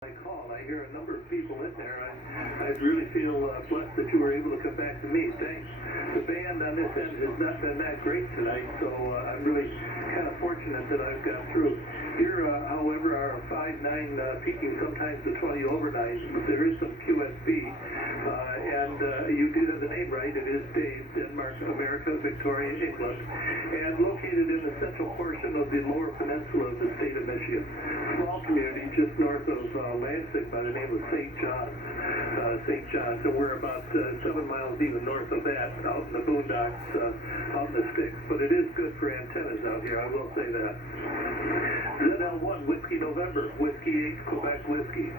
I call. I hear a number of people in there. I really feel blessed that you were able to come back to me. Thanks. The band on this end has not been that great tonight, so I'm really kind of fortunate that I've got through. Here, however, are 5-9 peaking, sometimes to 20 overnights, but there is some QSB. And you did have the name right. It is Dave, Denmark, America, Victoria, England, and located in the central portion of the lower peninsula of the state of Michigan. Small community just north of Lansing by the name of St. John's. St. John's, and we're about 7 miles even north of that, out in the boondocks, out in the sticks. But it is good for antennas out here, I will say that. ZL1, Whiskey November, Whiskey 8, Quebec Whiskey.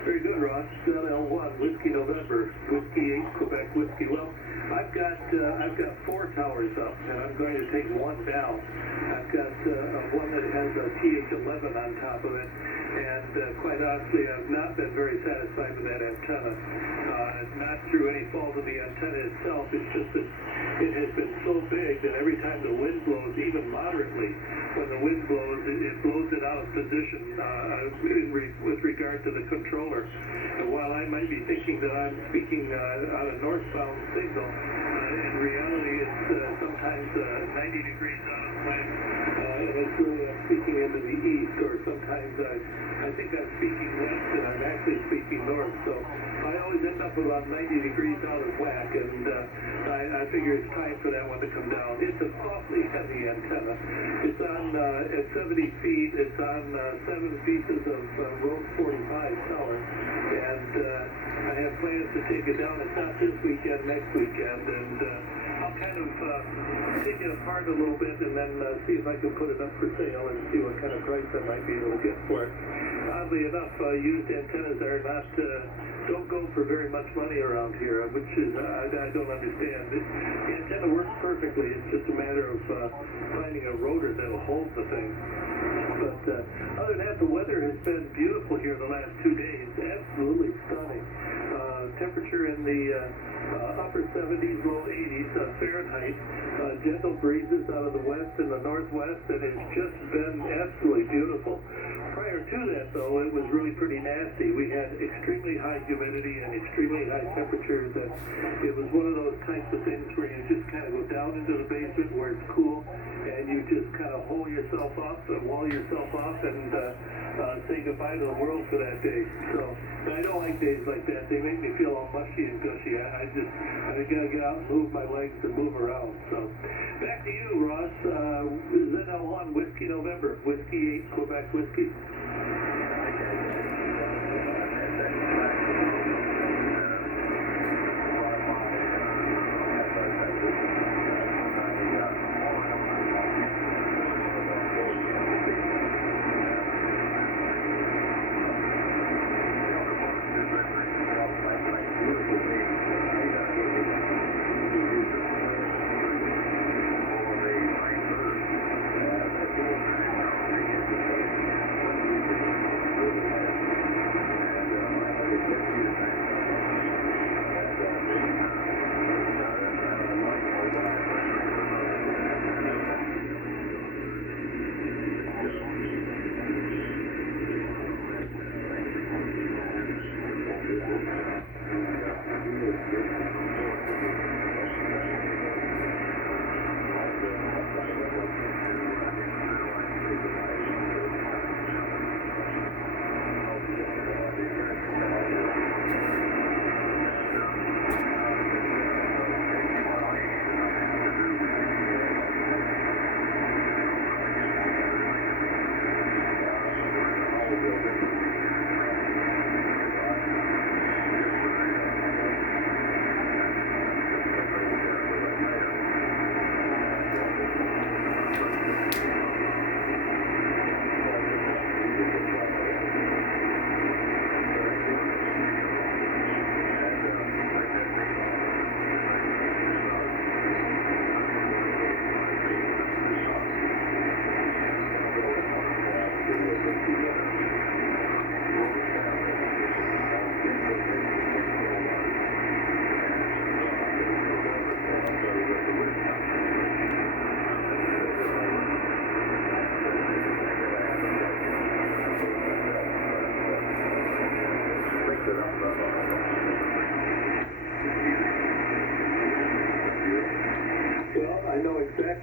Very good, Ross. ZL1, Whiskey November, Whiskey 8, Quebec Whiskey. Well, I've got 4 towers up, and I'm going to take one down. I've got one that has a TH11 on top of it, and quite honestly, I've not been very satisfied with that antenna. Not through any fault of the antenna itself. It's just that it has been so big that every time the wind blows, even moderately, when the wind blows, it blows it out of position with regard to the controller. And while I might be thinking that I'm speaking on a northbound signal, in reality it's sometimes 90 degrees out of west, and it's really I'm speaking into the east, or sometimes I think I'm speaking west and I'm actually speaking north. So I always end up about 90 degrees out of whack, and I figure it's time for that one to come down. It's an awfully heavy antenna. It's on at 70 feet. It's on 7 pieces of Rode 45 tower, and I have plans to take it down. It's not this weekend, next weekend, and I'll kind of take it apart a little bit and then see if I can put it up for sale and see what kind of price I might be able to get for it. Oddly enough, used antennas are not don't go for very much money around here, which is I don't understand. The antenna works perfectly. It's just a matter of finding a rotor that'll hold the thing. But other than that, the weather has been beautiful here the last 2 days. Absolutely stunning. Temperature in the upper 70s, low 80s Fahrenheit. Gentle breezes out of the west and the northwest, and it's just been absolutely beautiful. Prior to that, though, it was really pretty nasty. We had extremely high humidity and extremely high temperatures, and it was one of those types of things where you just kind of go down into the basement where it's cool, and you just kind of hole yourself up and wall yourself off and say goodbye to the world for that day. So I don't like days like that. They make me feel all mushy and gushy. I gotta get out and move my legs and move around. So back to you, Ross. ZL1, Whiskey November, Whiskey 8, Quebec Whiskey. Well, I know exactly.